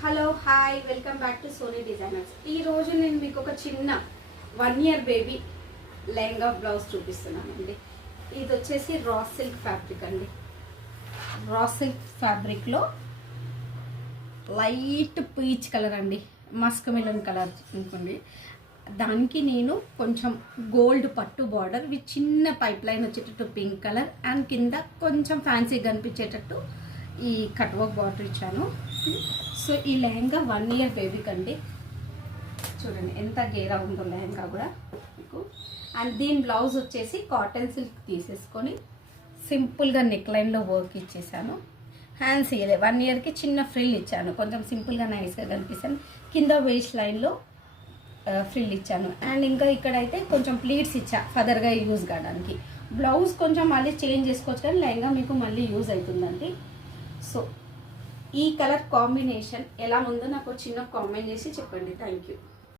Hello hi welcome back to Sony designers. ఈరోజు నేను మీకు ఒక చిన్న 1 year బేబీ లెహంగా బ్లౌజ్ చూపిస్తున్నానండి. ఇది వచ్చేసి రా సిల్క్ ఫ్యాబ్రిక్ అండి. రా సిల్క్ ఫ్యాబ్రిక్లో లైట్ పీచ్ కలర్ అండి, మస్క్ మిలన్ కలర్ అనుకోండి. దానికి నేను కొంచెం గోల్డ్ పట్టు బార్డర్ విత్ చిన్న పైప్ లైన్ వచ్చేటట్టు పింక్ కలర్ అండ్ కింద కొంచెం ఫ్యాన్సీ కనిపించేటట్టు ఈ కట్ వర్క్ బార్డర్ ఇచ్చాను. సో ఈ లెహంగా 1 year బేబీకి అండి. చూడండి ఎంత గేరా ఉందో లెహంగా కూడా మీకు. అండ్ దీని బ్లౌజ్ వచ్చేసి కాటన్ సిల్క్ తీసేసుకొని సింపుల్గా నెక్ లైన్లో వర్క్ ఇచ్చేసాను. హ్యాండ్స్ ఇయలే 1 yearకి చిన్న ఫ్రిల్ ఇచ్చాను, కొంచెం సింపుల్గా నైస్గా కనిపిస్తాను. కింద వేస్ట్ లైన్లో ఫ్రిల్ ఇచ్చాను. అండ్ ఇంకా ఇక్కడైతే కొంచెం ప్లీట్స్ ఇచ్చా ఫర్దర్గా యూజ్ కావడానికి. బ్లౌజ్ కొంచెం మళ్ళీ చేంజ్ చేసుకోవచ్చు కానీ లెహంగా మీకు మళ్ళీ యూజ్ అవుతుందండి. సో ఈ కలర్ కాంబినేషన్ ఎలా ఉందో నాకు చిన్న కామెంట్ చేసి చెప్పండి. Thank you.